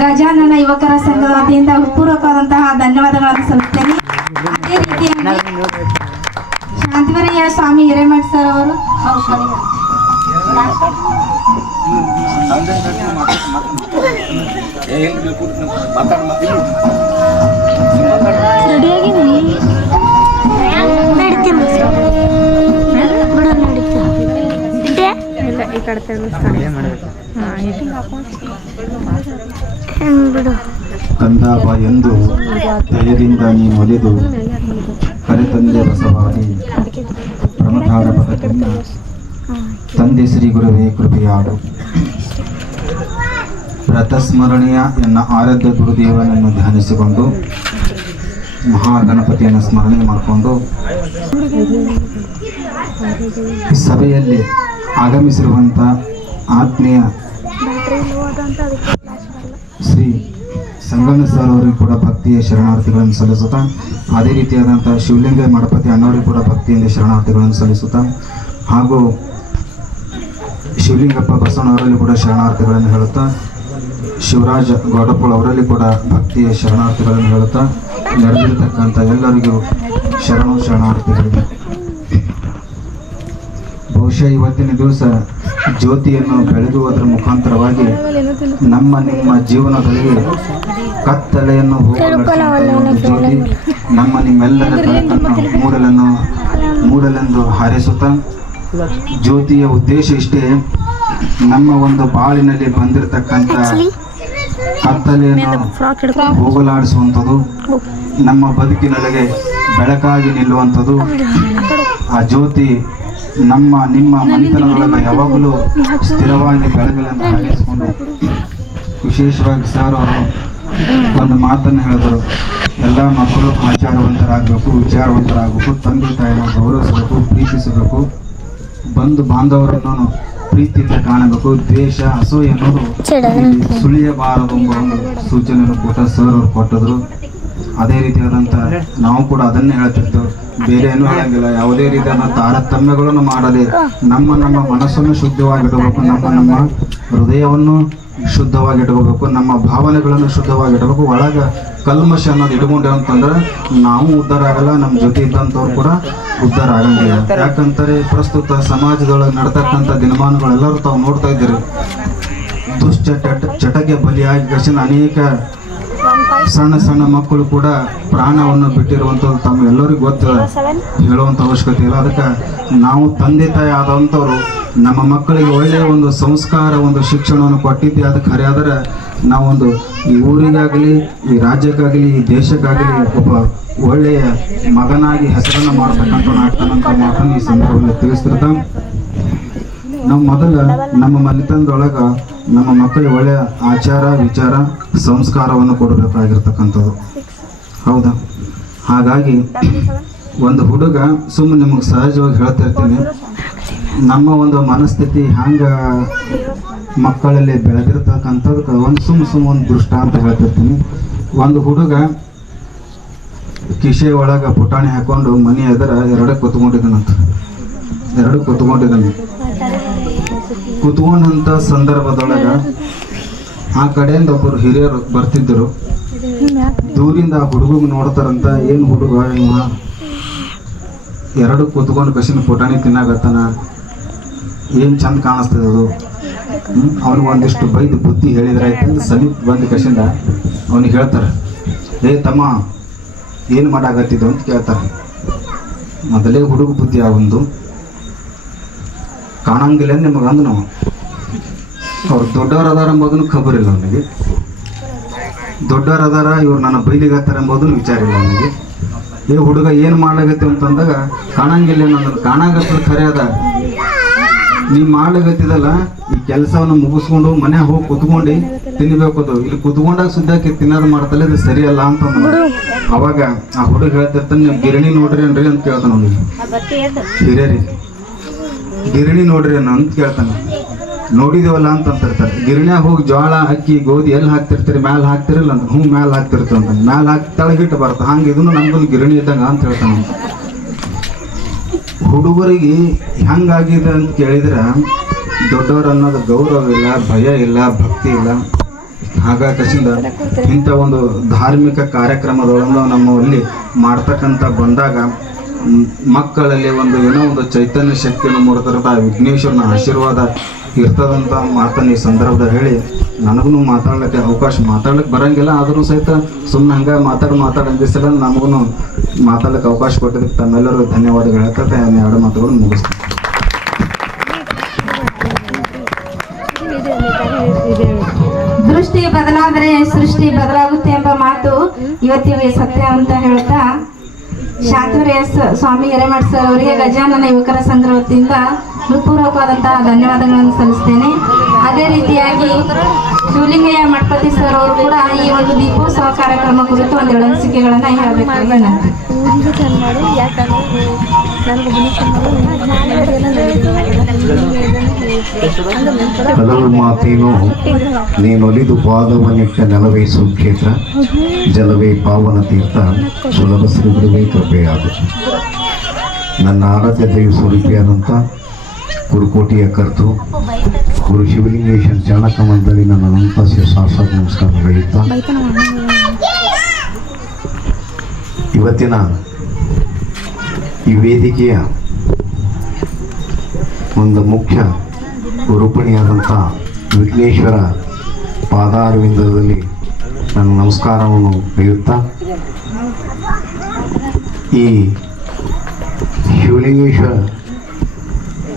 ಗಜಾನನ ಯುವಕರ ಸಂಘದ ವತಿಯಿಂದ ಪೂರ್ವಕವಾದಂತಹ ಧನ್ಯವಾದಗಳನ್ನು ಸಲ್ಲಿಸ್ತೇನೆ. ಅದೇ ರೀತಿಯಾಗಿ ಶಾಂತಿವರಯ್ಯ ಸ್ವಾಮಿ ಹಿರೇಮಠ್ ಸರ್ ಅವರು ಅವ್ರ ಕಡೆ. ಎಂದು ದಯದಿಂದ ನೀ ಒಲಿದು ಕರೆತಂದೆ ಬಸವಾಗಿ ಪದಕನ್ನ ತಂದೆ ಶ್ರೀ ಗುರುವೇ, ಕೃಪೆಯಾಡು. ರಥಸ್ಮರಣೆಯ ನನ್ನ ಆರಾಧ್ಯ ಗುರುದೇವನನ್ನು ಧ್ಯಾನಿಸಿಕೊಂಡು ಮಹಾಗಣಪತಿಯನ್ನು ಸ್ಮರಣೆ ಮಾಡಿಕೊಂಡು ಸಭೆಯಲ್ಲಿ ಆಗಮಿಸಿರುವಂಥ ಆತ್ಮೀಯ ಶ್ರೀ ಸಂಗಮ ಸರ್ ಅವರಿಗೂ ಕೂಡ ಭಕ್ತಿಯ ಶರಣಾರ್ಥಿಗಳನ್ನು ಸಲ್ಲಿಸುತ್ತಾ, ಅದೇ ರೀತಿಯಾದಂಥ ಶಿವಲಿಂಗ ಮಡಪತಿ ಅಣ್ಣವರಿಗೂ ಕೂಡ ಭಕ್ತಿಯಿಂದ ಶರಣಾರ್ಥಿಗಳನ್ನು ಸಲ್ಲಿಸುತ್ತಾ ಹಾಗೂ ಶಿವಲಿಂಗಪ್ಪ ಬಸವಣ್ಣವರಲ್ಲಿ ಕೂಡ ಶರಣಾರ್ಥಿಗಳನ್ನು ಹೇಳುತ್ತಾ, ಶಿವರಾಜ ಗೌಡಪ್ಪಳ ಅವರಲ್ಲಿ ಕೂಡ ಭಕ್ತಿಯ ಶರಣಾರ್ಥಿಗಳನ್ನು ಹೇಳುತ್ತಾ, ನಡೆದಿರ್ತಕ್ಕಂಥ ಎಲ್ಲರಿಗೂ ಶರಣು ಶರಣಾರ್ಥಿಗಳಿಗೆ ಬಹುಶಃ ಇವತ್ತಿನ ದಿವಸ ಜ್ಯೋತಿಯನ್ನು ಬೆಳಗುವುದರ ಮುಖಾಂತರವಾಗಿ ನಮ್ಮ ನಿಮ್ಮ ಜೀವನದಲ್ಲಿ ಕತ್ತಲೆಯನ್ನು ಜ್ಯೋತಿ ನಮ್ಮ ನಿಮ್ಮೆಲ್ಲರ ಮೂಡಲನ್ನು ಮೂಡಲೆಂದು ಹಾರೈಸುತ್ತಾ ಜ್ಯೋತಿಯ ಉದ್ದೇಶ ಇಷ್ಟೇ. ನಮ್ಮ ಒಂದು ಬಾಳಿನಲ್ಲಿ ಬಂದಿರತಕ್ಕಂತ ಕತ್ತಲೆಯನ್ನು ಹೋಗಲಾಡಿಸುವಂಥದ್ದು ನಮ್ಮ ಬದುಕಿನೊಳಗೆ ಬೆಳಕಾಗಿ ನಿಲ್ಲುವಂಥದ್ದು ಆ ಜ್ಯೋತಿ ನಮ್ಮ ನಿಮ್ಮ ಮನೆತನದೊಳಗೆ ಯಾವಾಗಲೂ ಸ್ಥಿರವಾಗಿ ಬೆಳಗಲೆಂದು ಹಾರೈಸಿಕೊಂಡು ವಿಶೇಷವಾಗಿ ಸರ್ ಅವರು ಒಂದು ಮಾತನ್ನು ಹೇಳಿದರು. ಎಲ್ಲ ಮಕ್ಕಳು ಆಚಾರವಂತರಾಗಬೇಕು ವಿಚಾರವಂತರಾಗಬೇಕು ತಂದೆ ತಾಯಿಯನ್ನು ಗೌರವಿಸಬೇಕು ಪ್ರೀತಿಸಬೇಕು. ಬಂಧು ಬಾಂಧವರನ್ನು ಪ್ರೀತಿಯಿಂದ ಕಾಣಬೇಕು. ದ್ವೇಷ ಅಸೂಯೆ ಅನ್ನೋದು ಸುಳಿಯಬಾರದು ಎಂಬ ಒಂದು ಸೂಚನೆಯನ್ನು ಕೂಡ ಸರ್ ಅವರು ಕೊಟ್ಟಿದ್ರು. ಅದೇ ರೀತಿಯಾದಂಥ ನಾವು ಕೂಡ ಅದನ್ನೇ ಹೇಳ್ತಿರ್ತೇವೆ ಬೇರೆ ಏನು ಹೇಳಂಗಿಲ್ಲ. ಯಾವುದೇ ರೀತಿಯಾದ ತಾರತಮ್ಯಗಳನ್ನು ಮಾಡದೆ ನಮ್ಮ ನಮ್ಮ ಮನಸ್ಸನ್ನು ಶುದ್ಧವಾಗಿಡಬೇಕು. ನಮ್ಮ ನಮ್ಮ ಹೃದಯವನ್ನು ಶುದ್ಧವಾಗಿಟ್ಕೋಬೇಕು. ನಮ್ಮ ಭಾವನೆಗಳನ್ನು ಶುದ್ಧವಾಗಿಡಬೇಕು ಒಳಗೆ ಕಲ್ಮಶ ಅನ್ನೋದು ಇಟ್ಕೊಂಡೆ ಅಂತಂದ್ರೆ ನಾವು ಉದ್ಧಾರ ಆಗಲ್ಲ ನಮ್ಮ ಜೊತೆ ಇದ್ದಂಥವ್ರು ಕೂಡ ಉದ್ಧಾರ. ಆಗಂಗಿಲ್ಲ ಯಾಕಂತಾರೆ ಪ್ರಸ್ತುತ ಸಮಾಜದೊಳಗೆ ನಡ್ತಕ್ಕಂಥ ದಿನಮಾನಗಳೆಲ್ಲರೂ ತಾವು ನೋಡ್ತಾ ಇದ್ದೀರಿ. ದುಶ್ಚಟ ಚಟಕ್ಕೆ ಬಲಿಯಾಗಿ ಕಸಿನ ಅನೇಕ ಸಣ್ಣ ಸಣ್ಣ ಮಕ್ಕಳು ಕೂಡ ಪ್ರಾಣವನ್ನು ಬಿಟ್ಟಿರುವಂಥದ್ದು ತಮ್ಮ ಎಲ್ಲರಿಗೂ ಗೊತ್ತಿದೆ ಹೇಳುವಂಥ ಅವಶ್ಯಕತೆ ಇಲ್ಲ. ಅದಕ್ಕೆ ನಾವು ತಂದೆ ತಾಯಿ ಆದಂಥವ್ರು ನಮ್ಮ ಮಕ್ಕಳಿಗೆ ಒಳ್ಳೆಯ ಒಂದು ಸಂಸ್ಕಾರ, ಒಂದು ಶಿಕ್ಷಣವನ್ನು ಕೊಟ್ಟಿದ್ದೆ. ಅದಕ್ಕೆ ಆದರೆ ನಾವೊಂದು ಈ ಊರಿಗಾಗಲಿ, ಈ ರಾಜ್ಯಕ್ಕಾಗಲಿ, ಈ ದೇಶಕ್ಕಾಗಲಿ ಒಬ್ಬ ಒಳ್ಳೆಯ ಮಗನಾಗಿ ಹೆಸರನ್ನು ಮಾಡ್ತಕ್ಕಂಥ ಆಗ್ತಾನಂತ ಮಾತನ್ನು ಈ ಸಂದರ್ಭದಲ್ಲಿ ತಿಳಿಸ್ತಿರ್ತ ನಾವು ಮೊದಲ ನಮ್ಮ ಮನೆತನದೊಳಗೆ ನಮ್ಮ ಮಕ್ಕಳಿಗೆ ಒಳ್ಳೆಯ ಆಚಾರ, ವಿಚಾರ, ಸಂಸ್ಕಾರವನ್ನು ಕೊಡಬೇಕಾಗಿರ್ತಕ್ಕಂಥದ್ದು. ಹೌದಾ? ಹಾಗಾಗಿ ಒಂದು ಹುಡುಗ ಸುಮ್ಮನೆ ನಿಮಗೆ ಸಹಜವಾಗಿ ಹೇಳ್ತಾ ಇರ್ತೀನಿ. ನಮ್ಮ ಒಂದು ಮನಸ್ಥಿತಿ ಹಂಗ ಮಕ್ಕಳಲ್ಲಿ ಬೆಳೆದಿರ್ತಕ್ಕಂಥದ್ದು ಒಂದು ಸುಮ್ಮ ಸುಮ್ಮ ಒಂದು ದೃಷ್ಟಾಂತ ಹೇಳ್ತಿರ್ತೀನಿ. ಒಂದು ಹುಡುಗ ಕಿಶೆ ಒಳಗೆ ಪುಟಾಣಿ ಹಾಕೊಂಡು ಮನೆ ಎದರ ಎರಡು ಕುತ್ಕೊಂಡಿದ್ದಾನಂತ ಎರಡು ಕುತ್ಕೊಂಡಿದ್ದಾನೆ. ಕುತ್ಕೊಂಡಂತ ಸಂದರ್ಭದೊಳಗೆ ಆ ಕಡೆಯಿಂದ ಒಬ್ಬರು ಹಿರಿಯರು ಬರ್ತಿದ್ದರು. ದೂರಿಂದ ಆ ಹುಡುಗ ನೋಡ್ತಾರಂತ ಏನು ಹುಡುಗ ಎರಡು ಕುತ್ಕೊಂಡು ಕಸಿನ ಪುಟಾಣಿ ತಿನ್ನಾಗತ್ತಾನ ಏನ್ ಚಂದ ಕಾಣಿಸ್ತದ ಅದು? ಅವ್ನಿಗೆ ಒಂದಿಷ್ಟು ಬೈದು ಬುದ್ಧಿ ಹೇಳಿದ್ರಾಯ್ತು ಸಮೀಪ್ ಬಂದ ಕಶಿಂದ ಅವ್ನಿಗೆ ಹೇಳ್ತಾರೆ, ಏ ತಮ್ಮ, ಏನು ಮಾಡಾಕತ್ತಿದ್ದು? ಅಂತ ಕೇಳ್ತಾರೆ. ಮೊದಲೇ ಹುಡುಗ ಬುದ್ಧಿ ಒಂದು ಕಾಣಂಗಿಲ್ಲ ನಿಮಗೆ ಅಂದ್ ನಾವು ಅವ್ರು ದೊಡ್ಡವ್ರು ಅದಾರ ಎಂಬುದನ್ನು ಖಬರ್ ಇಲ್ಲ ಅವನಿಗೆ. ದೊಡ್ಡವ್ರು ಅದಾರ ಇವ್ರು ನನ್ನ ಬೈಲಿಗತ್ತಾರ ಎಂಬುದನ್ನು ವಿಚಾರ ಇಲ್ಲ ಅವನಿಗೆ. ಏ ಹುಡುಗ, ಏನು ಮಾಡ್ಲಾಗತ್ತೆ ಅಂತಂದಾಗ, ಕಾಣಂಗಿಲ್ಲ ನನ್ನ ಕಾಣಾಗತ್ತದ ಖರೆ ಅದ. ನೀ ಮಾಡ್ಲಾಗತ್ತಿದಲ್ಲ ಈ ಕೆಲಸವನ್ನು ಮುಗಿಸ್ಕೊಂಡು ಮನೆ ಹೋಗಿ ಕುತ್ಕೊಂಡು ತಿನ್ಬೇಕು ಅದು. ಇಲ್ಲಿ ಕುತ್ಕೊಂಡಾಗ ಸುದ್ದಾಕಿ ತಿನ್ನೋದು ಮಾಡ್ತಲ್ಲ ಇದು ಸರಿಯಲ್ಲ ಅಂತ. ಅವಾಗ ಆ ಹುಡುಗ ಹೇಳ್ತಿರ್ತಾನೆ ನೀವು ಗಿರಣಿ ನೋಡ್ರಿ ಅನ್ರಿ ಅಂತ ಕೇಳ್ತಾನ ಅವ್ನಿಗೆ. ಹಿರಿಯರಿ ಗಿರಣಿ ನೋಡ್ರಿ ಅನ್ನ ಅಂತ ಕೇಳ್ತಾನೆ. ನೋಡಿದೇವಲ್ಲ ಅಂತ ಅಂತಿರ್ತಾರೆ. ಗಿರಣ್ಯಾಗ ಹೋಗಿ ಜೋಳ ಅಕ್ಕಿ ಗೋಧಿ ಎಲ್ಲಿ ಹಾಕ್ತಿರ್ತೀರಿ ಮ್ಯಾಲ ಹಾಕ್ತಿರಲ್ಲ ಅಂತ. ಹ್ಞೂ ಮ್ಯಾಲ ಹಾಕ್ತಿರ್ತೀವಿ ಅಂತ. ಮ್ಯಾಲ ಹಾಕಿ ತಳಗಿಟ್ಟು ಬರ್ತ ಹಂಗೆ ಇದನ್ನು ನಮ್ದೊಂದು ಗಿರಣಿ ಇದ್ದಂಗ ಅಂತ ಹೇಳ್ತಾನೆ. ಹುಡುಗರಿಗೆ ಹೆಂಗಾಗಿದೆ ಅಂತ ಕೇಳಿದ್ರೆ, ದೊಡ್ಡವರು ಅನ್ನೋದು ಗೌರವ ಇಲ್ಲ, ಭಯ ಇಲ್ಲ, ಭಕ್ತಿ ಇಲ್ಲ. ಹಾಗಾಕಸಿಂದ ಇಂಥ ಒಂದು ಧಾರ್ಮಿಕ ಕಾರ್ಯಕ್ರಮದೊಳಗೆ ನಮ್ಮಲ್ಲಿ ಮಾಡ್ತಕ್ಕಂಥ ಬಂದಾಗ, ಮಕ್ಕಳಲ್ಲಿ ಒಂದು ಏನೋ ಒಂದು ಚೈತನ್ಯ ಶಕ್ತಿಯನ್ನು ಮೂಡ್ತಿರ್ತ ವಿಘ್ನೇಶ್ವರನ ಆಶೀರ್ವಾದ ಇರ್ತದಂತ ಮಾತನ್ನು ಈ ಸಂದರ್ಭದಲ್ಲಿ ಹೇಳಿ ನನಗೂ ಮಾತಾಡ್ಲಿಕ್ಕೆ ಅವಕಾಶ ಮಾತಾಡ್ಲಿಕ್ಕೆ ಬರಂಗಿಲ್ಲ, ಆದರೂ ಸಹಿತ ಸುಮ್ಮನೆ ಹಂಗೆ ಮಾತಾಡಿ ಮಾತಾಡಿ ಅಂದಿಸಲ್ಲ ನಮಗೂ ಮಾತಾಡ್ಲಿಕ್ಕೆ ಅವಕಾಶ ಕೊಟ್ಟಿದ್ದಕ್ಕೆ ತಮ್ಮೆಲ್ಲರೂ ಧನ್ಯವಾದಗಳು. ಹೇಳ್ತಾರೆ ಎರಡು ಮಾತುಗಳು ಮುಗಿಸ್ತೀನಿ. ದೃಷ್ಟಿ ಬದಲಾದರೆ ಸೃಷ್ಟಿ ಬದಲಾಗುತ್ತೆ ಎಂಬ ಮಾತು ಇವತ್ತಿಗೆ ಸತ್ಯ ಅಂತ ಹೇಳ್ತಾ ಶಾಂತವರ ಎಸ್ ಸ್ವಾಮಿ ಹಿರೇಮಠ ಸರ್ ಅವರಿಗೆ ಗಜಾನನ ಯುವಕರ ಸಂಗ್ರಹದಿಂದ ಹೃತ್ಪೂರ್ವಕವಾದಂತಹ ಧನ್ಯವಾದಗಳನ್ನು ಸಲ್ಲಿಸ್ತೇನೆ. ಅದೇ ರೀತಿಯಾಗಿ ಶಿವಲಿಂಗಯ್ಯ ಮಠಪತಿ ಸರ್ ಅವರು ಕೂಡ ಈ ಒಂದು ದೀಪೋತ್ಸವ ಕಾರ್ಯಕ್ರಮ ಕುರಿತು ಒಂದೆರಡು ಅನಿಸಿಕೆಗಳನ್ನ ಹೇಳಬೇಕಾಗಿ ವಿನಂತಿ ನೀನೊಲಿದು ಪಾದವನಿಟ್ಟ ನೆಲವೇ ಸುಕ್ಷೇತ್ರ, ಜಲವೇ ಪಾವನ ತೀರ್ಥ, ಸುಲಭ ಶ್ರೀಗುರುವೇ ಕೃಪೆಯಾದ. ನನ್ನ ಆರಾಧ್ಯತೆಯು ಸ್ವರೂಪಿಯಾದಂಥ ಕುರುಕೋಟಿಯ ಕರ್ತು ಗುರು ಶಿವಲಿಂಗೇಶ್ವರ ಚಾಣಕ ಮಂಡಳಿ ನನ್ನ ಅನಂತ ಸಾಕ್ಷಾತ್ ನಮಸ್ಕಾರ ಹೇಳುತ್ತಾ, ಇವತ್ತಿನ ಈ ವೇದಿಕೆಯ ಒಂದು ಮುಖ್ಯ ರೂಪಣಿಯಾದಂಥ ವಿಘ್ನೇಶ್ವರ ಪಾದಾರವಿಂದದಲ್ಲಿ ನನ್ನ ನಮಸ್ಕಾರವನ್ನು ಹೇಳುತ್ತಾ, ಈ ಶಿವಲಿಂಗೇಶ್ವರ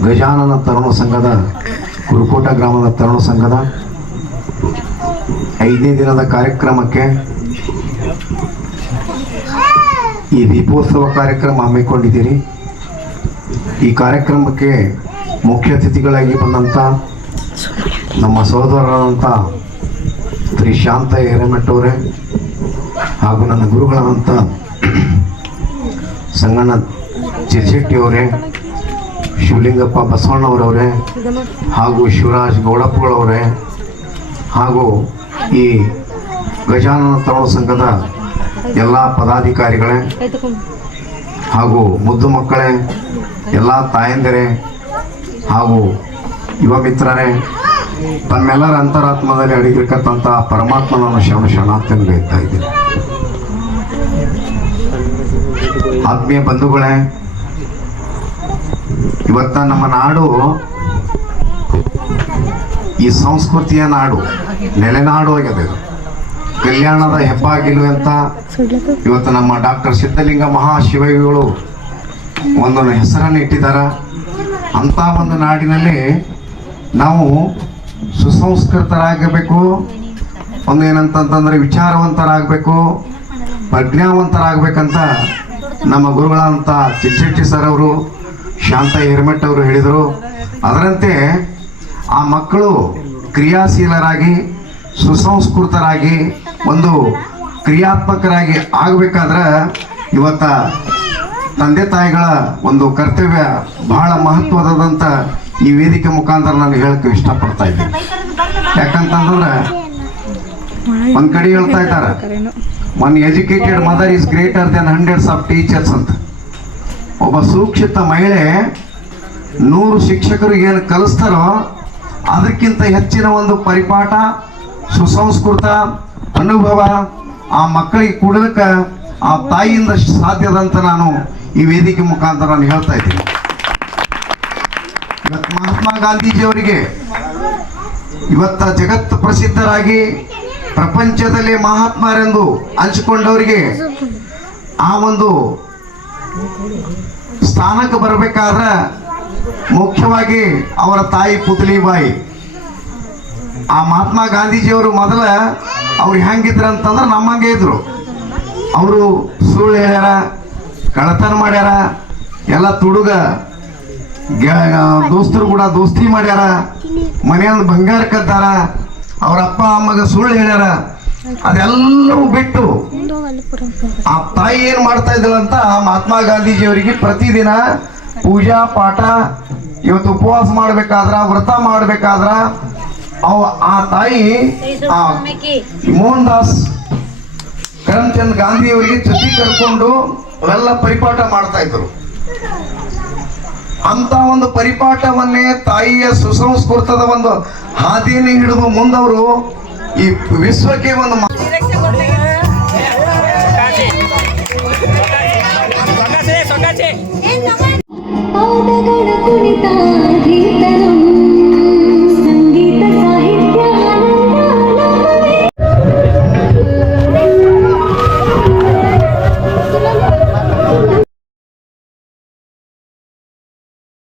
ಗಜಾನನ ತರುಣ ಸಂಘದ, ಕುರುಕೋಟ ಗ್ರಾಮದ ತರುಣ ಸಂಘದ ಐದನೇ ದಿನದ ಕಾರ್ಯಕ್ರಮಕ್ಕೆ ಈ ದೀಪೋತ್ಸವ ಕಾರ್ಯಕ್ರಮ ಹಮ್ಮಿಕೊಂಡಿದ್ದೀರಿ. ಈ ಕಾರ್ಯಕ್ರಮಕ್ಕೆ ಮುಖ್ಯ ಅತಿಥಿಗಳಾಗಿ ಬಂದಂಥ ನಮ್ಮ ಸಹೋದರರಾದಂಥ ಶ್ರೀ ಶಾಂತ ಹಿರೇಮಠವರೇ ಹಾಗೂ ನನ್ನ ಗುರುಗಳಾದಂಥ ಸಂಗಣ್ಣ ಚಿರ್ಶೆಟ್ಟಿ ಅವರೇ ಶಿವಲಿಂಗಪ್ಪ ಬಸವಣ್ಣವರವರೇ, ಹಾಗೂ ಶಿವರಾಜ್ ಗೌಡಪ್ಪಗಳವರೇ, ಹಾಗೂ ಈ ಗಜಾನನ ತರುಣ ಸಂಘದ ಎಲ್ಲ ಪದಾಧಿಕಾರಿಗಳೇ, ಹಾಗೂ ಮುದ್ದು ಮಕ್ಕಳೇ, ಎಲ್ಲ ತಾಯಂದಿರೇ, ಹಾಗೂ ಯುವ ಮಿತ್ರರೇ, ತಮ್ಮೆಲ್ಲರ ಅಂತರಾತ್ಮದಲ್ಲಿ ಅಡಗಿರ್ತಕ್ಕಂಥ ಪರಮಾತ್ಮನನ್ನು ಶರಣ ಶರಣಾರ್ಥಿಯನ್ನು ಬಯಸ್ತಾ ಇದ್ದೀನಿ. ಆತ್ಮೀಯ ಬಂಧುಗಳೇ ಇವತ್ತ ನಮ್ಮ ನಾಡು, ಈ ಸಂಸ್ಕೃತಿಯ ನಾಡು ನೆಲೆನಾಡು ಆಗಿದೆ ಇದು ಕಲ್ಯಾಣದ ಹೆಬ್ಬಾಗಿಲು ಅಂತ ಇವತ್ತು ನಮ್ಮ ಡಾಕ್ಟರ್ ಸಿದ್ಧಲಿಂಗ ಮಹಾಶಿವಗಳು ಒಂದೊಂದು ಹೆಸರನ್ನು ಇಟ್ಟಿದ್ದಾರ ಅಂತ ಒಂದು ನಾಡಿನಲ್ಲಿ ನಾವು ಸುಸಂಸ್ಕೃತರಾಗಬೇಕು. ಒಂದು ಏನಂತಂತಂದ್ರೆ ವಿಚಾರವಂತರಾಗಬೇಕು, ಪ್ರಜ್ಞಾವಂತರಾಗಬೇಕಂತ ನಮ್ಮ ಗುರುಗಳಂತ ಚಿಚ್ಚೆಟ್ಟಿ ಸರ್ ಅವರು ಶಾಂತ ಹಿರಮಠ್ ಅವರು ಹೇಳಿದರು. ಅದರಂತೆ ಆ ಮಕ್ಕಳು ಕ್ರಿಯಾಶೀಲರಾಗಿ, ಸುಸಂಸ್ಕೃತರಾಗಿ, ಒಂದು ಕ್ರಿಯಾತ್ಮಕರಾಗಿ ಆಗಬೇಕಾದ್ರೆ ಇವತ್ತ ತಂದೆ ತಾಯಿಗಳ ಒಂದು ಕರ್ತವ್ಯ ಬಹಳ ಮಹತ್ವದಂತ ಈ ವೇದಿಕೆ ಮುಖಾಂತರ ನಾನು ಹೇಳಕ್ಕೆ ಇಷ್ಟಪಡ್ತಾ ಇದ್ದೀನಿ. ಯಾಕಂತಂದ್ರೆ ಒಂದ್ ಕಡೆ ಹೇಳ್ತಾ ಇದ್ದಾರೆ one educated mother is greater than hundreds of teachers ಅಂತ. ಒಬ್ಬ ಸುಶಿಕ್ಷಿತ ಮಹಿಳೆ ನೂರು ಶಿಕ್ಷಕರಿಗೆ ಏನು ಕಲಿಸ್ತಾರೋ ಅದಕ್ಕಿಂತ ಹೆಚ್ಚಿನ ಒಂದು ಪರಿಪಾಠ, ಸುಸಂಸ್ಕೃತ, ಅನುಭವ ಆ ಮಕ್ಕಳಿಗೆ ಕೊಡೋದಕ್ಕೆ ಆ ತಾಯಿಯಿಂದ ಸಾಧ್ಯದಂತ ನಾನು ಈ ವೇದಿಕೆ ಮುಖಾಂತರ ನಾನು ಹೇಳ್ತಾ ಇದ್ದೀನಿ. ಇವತ್ತು ಮಹಾತ್ಮ ಗಾಂಧೀಜಿಯವರಿಗೆ ಇವತ್ತ ಜಗತ್ತು ಪ್ರಸಿದ್ಧರಾಗಿ ಪ್ರಪಂಚದಲ್ಲಿ ಮಹಾತ್ಮರೆಂದು ಹಂಚಿಕೊಂಡವರಿಗೆ ಆ ಒಂದು ಸ್ಥಾನಕ್ಕೆ ಬರಬೇಕಾದ್ರೆ ಮುಖ್ಯವಾಗಿ ಅವರ ತಾಯಿ ಪುತ್ಲಿಬಾಯಿ ಆ ಮಹಾತ್ಮ ಗಾಂಧೀಜಿಯವರು ಮೊದಲ ಅವ್ರು ಹೆಂಗಿದ್ರು ಅಂತಂದ್ರೆ ನಮ್ಮಂಗೆ ಇದ್ರು. ಅವರು ಸುಳ್ಳು ಹೇಳ್ಯಾರ ಕಳತನ ಮಾಡ್ಯಾರ, ಎಲ್ಲ ತುಡುಗ ದೋಸ್ತರು ಕೂಡ ದೋಸ್ತಿ ಮಾಡ್ಯಾರ ಮನೆಯಲ್ಲಿ ಬಂಗಾರ ಕದ್ದಾರ ಅವ್ರ ಅಪ್ಪ ಅಮ್ಮಗೆ ಸುಳ್ಳು ಹೇಳ್ಯಾರ. ಅದೆಲ್ಲವೂ ಬಿಟ್ಟು ಆ ತಾಯಿ ಏನ್ ಮಾಡ್ತಾ ಅಂತ ಮಹಾತ್ಮ ಗಾಂಧೀಜಿ ಅವರಿಗೆ ಪ್ರತಿದಿನ ಪೂಜಾ ಪಾಠ ಇವತ್ತು ಉಪವಾಸ ಮಾಡ್ಬೇಕಾದ್ರ ವ್ರತ ಮಾಡ್ಬೇಕಾದ್ರ ಅವ ಆ ತಾಯಿ ಆ ಮೋಹನ್ ದಾಸ್ ಕರಮ್ಚಂದ್ ಗಾಂಧಿ ಅವರಿಗೆ ಜೊತೆ ಕರ್ಕೊಂಡು ಅವೆಲ್ಲ ಪರಿಪಾಠ ಮಾಡ್ತಾ ಇದ್ರು. ಅಂತ ಒಂದು ಪರಿಪಾಠವನ್ನೇ ತಾಯಿಯ ಸುಸಂಸ್ಕೃತದ ಒಂದು ಹಾದಿಯನ್ನು ಹಿಡಿದು ಮುಂದವರು ಈ ವಿಶ್ವಕ್ಕೆ ಒಂದು ಸೊಗಸೆ ಸೊಗಸೆ